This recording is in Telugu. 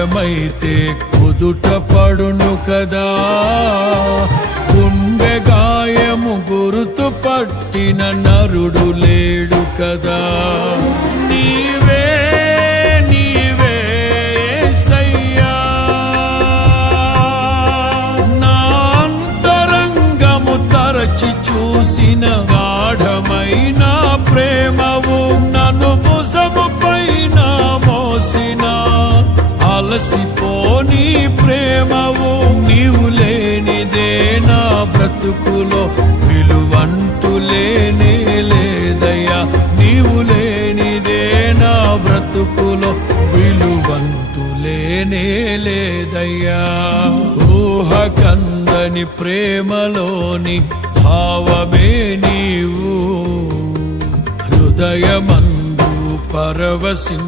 గాయమైతే కుదుట పడును కదా. గుండె గాయము గురుతు పట్టిన నరుడు లేడు కదా. నీవే నీవే సయ్యా నా అంతరంగము తరచి చూసిన గాఢమైన ప్రేమ అలసిపోని ప్రేమవు నీవు లేనిదే నా బ్రతుకులో విలువంటూ లేనే లేదయ్యా. నీవు లేనిదే నా బ్రతుకులో విలువంటూ లేనే లేదయ్యా. ఊహ కందని ప్రేమలోని భావమే నీవు. హృదయమందు పరవసి